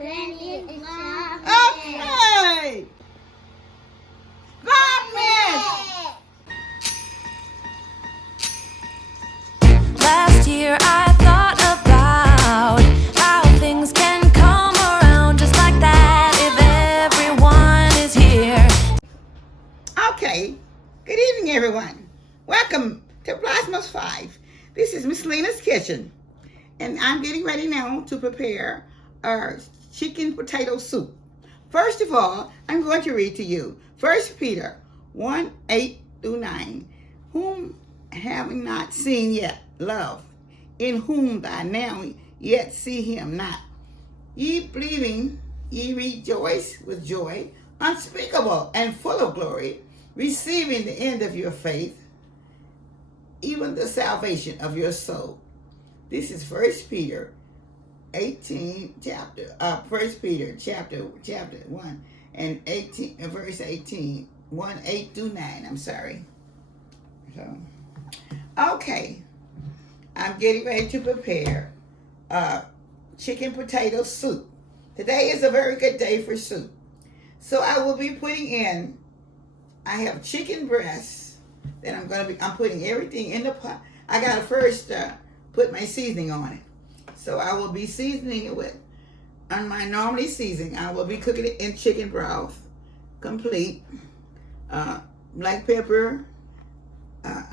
Okay. 5 minutes. Last year I thought about how things can come around just like that if everyone is here. Okay. Good evening, everyone. Welcome to Plasma's 5. This is Miss Lena's kitchen. And I'm getting ready now to prepare our chicken potato soup. First of all, I'm going to read to you 1 Peter 1:8-9. Whom having not seen yet, love, in whom thou now yet see him not. Ye believing, ye rejoice with joy unspeakable and full of glory, receiving the end of your faith, even the salvation of your soul. This is 1 Peter 18 chapter. 1 Peter chapter 1 and 18 verse 18. 1:8-9. I'm sorry. So, okay, I'm getting ready to prepare chicken potato soup. Today is a very good day for soup. So I will be putting in. I have chicken breasts that I'm putting everything in the pot. I gotta first put my seasoning on it. So I will be seasoning it with, on my normally seasoning, I will be cooking it in chicken broth, complete, black pepper,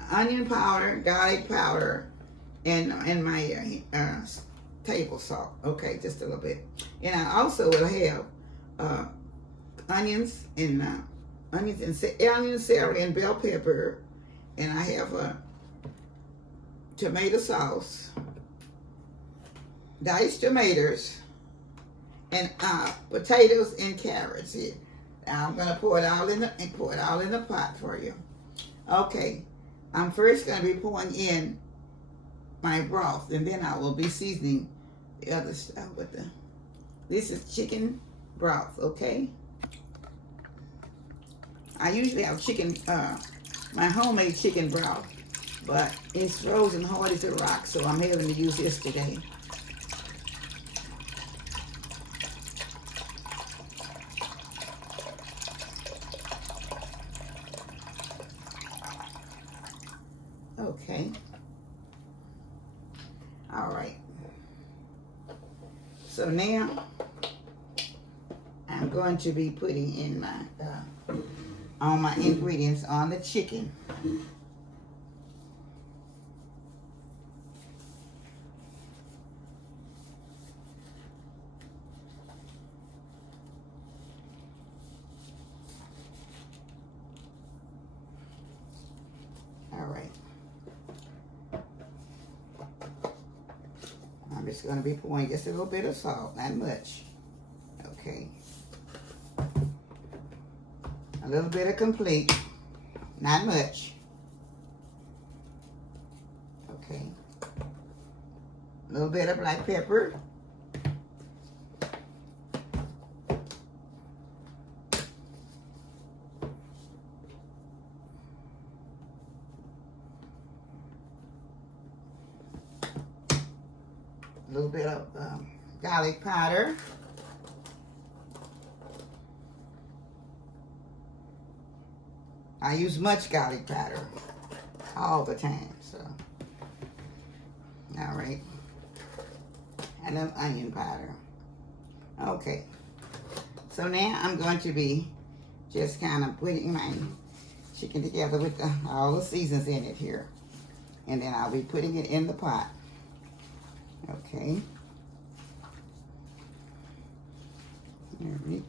onion powder, garlic powder, and my table salt. Okay, just a little bit. And I also will have onions, celery, and bell pepper, and I have tomato sauce, diced tomatoes, and potatoes and carrots here. Now I'm gonna pour it all in the pot for you. Okay, I'm first gonna be pouring in my broth, and then I will be seasoning the other stuff with the. This is chicken broth, okay? I usually have chicken, my homemade chicken broth, but it's frozen hard as a rock, so I'm having to use this today. Okay. All right. So now I'm going to be putting in my all my ingredients on the chicken. All right. I'm just going to be pouring just a little bit of salt, not much. Okay. A little bit of complete, not much. Okay. A little bit of black pepper. A little bit of garlic powder. I use much garlic powder all the time, so. All right. And then onion powder. Okay. So now I'm going to be just kind of putting my chicken together with all the seasons in it here. And then I'll be putting it in the pot. Okay. All right.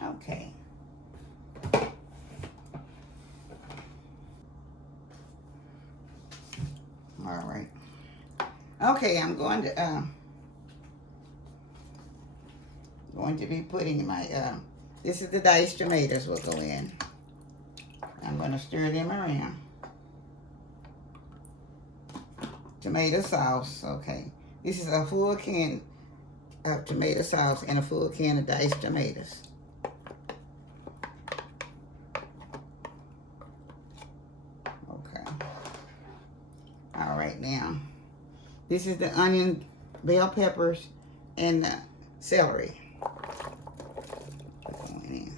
Okay. All right. Okay, I'm going to be putting my this is the diced tomatoes will go in. I'm going to stir them around. Tomato sauce, okay. This is a full can of tomato sauce and a full can of diced tomatoes. Okay. All right, now this is the onion, bell peppers, and the celery. Going in.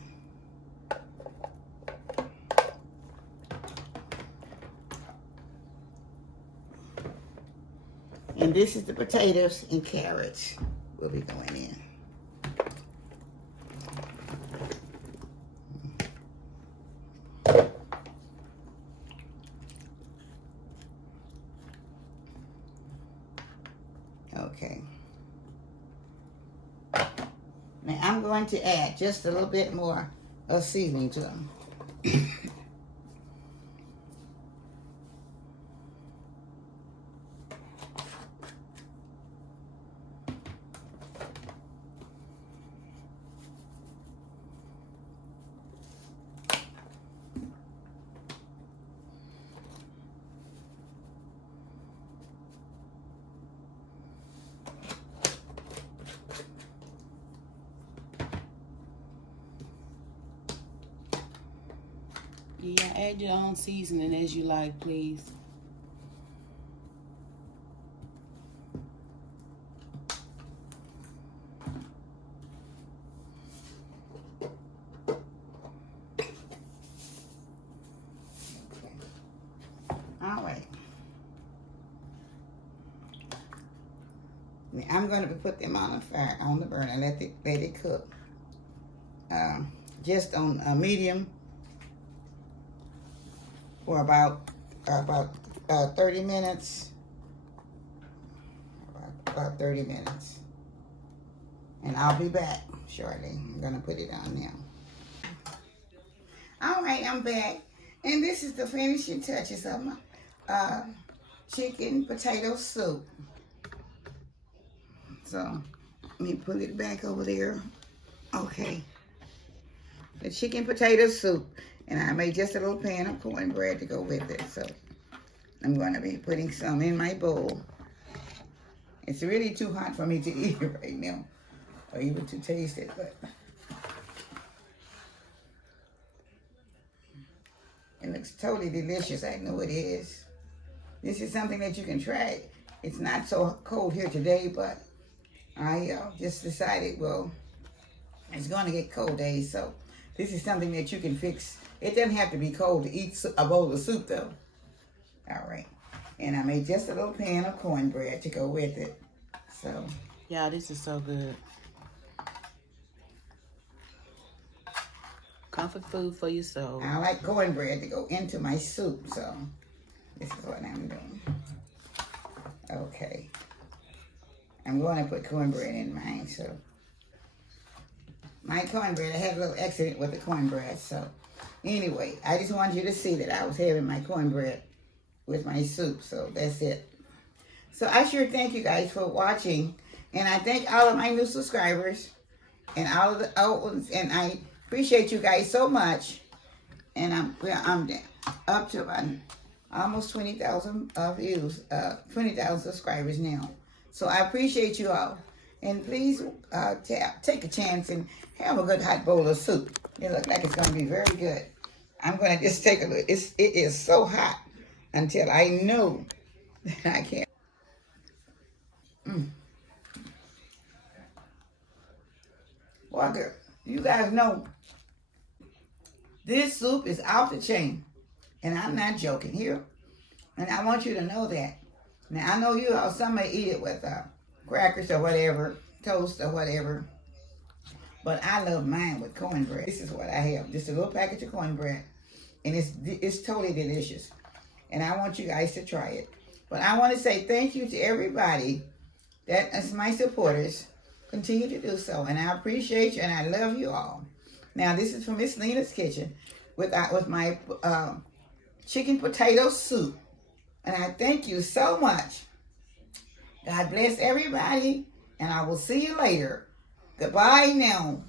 And this is the potatoes and carrots will be going in. Okay. Now I'm going to add just a little bit more of seasoning to them. Yeah, add your own seasoning as you like, please. All right. Now I'm going to put them on the fire, on the burner, and let it cook. Just on a medium for about 30 minutes. About 30 minutes. And I'll be back shortly. I'm going to put it on now. All right, I'm back. And this is the finishing touches of my chicken potato soup. So, let me put it back over there. Okay. The chicken potato soup. And I made just a little pan of cornbread to go with it. So, I'm going to be putting some in my bowl. It's really too hot for me to eat it right now. Or even to taste it, but it looks totally delicious. I know it is. This is something that you can try. It's not so cold here today, but I just decided, well, it's going to get cold days, so this is something that you can fix. It doesn't have to be cold to eat a bowl of soup, though. All right. And I made just a little pan of cornbread to go with it. So, Yeah, this is so good. Comfort food for your soul. I like cornbread to go into my soup, so this is what I'm doing. Okay. I'm going to put cornbread in mine, so. My cornbread, I had a little accident with the cornbread, so. Anyway, I just wanted you to see that I was having my cornbread with my soup, so that's it. So I sure thank you guys for watching, and I thank all of my new subscribers, and all of the old ones, and I appreciate you guys so much. And I'm up to about almost 20,000 views, 20,000 subscribers now. So I appreciate you all. And please take a chance and have a good hot bowl of soup. It looks like it's going to be very good. I'm going to just take a look. It is so hot until I know that I can't. Well, girl, you guys know this soup is off the chain. And I'm not joking here. And I want you to know that. Now, I know you all, some may eat it with crackers or whatever, toast or whatever. But I love mine with cornbread. This is what I have. Just a little package of cornbread. And it's totally delicious. And I want you guys to try it. But I want to say thank you to everybody that is my supporters. Continue to do so. And I appreciate you and I love you all. Now, this is from Miss Lena's kitchen with my chicken potato soup. And I thank you so much. God bless everybody. And I will see you later. Goodbye now.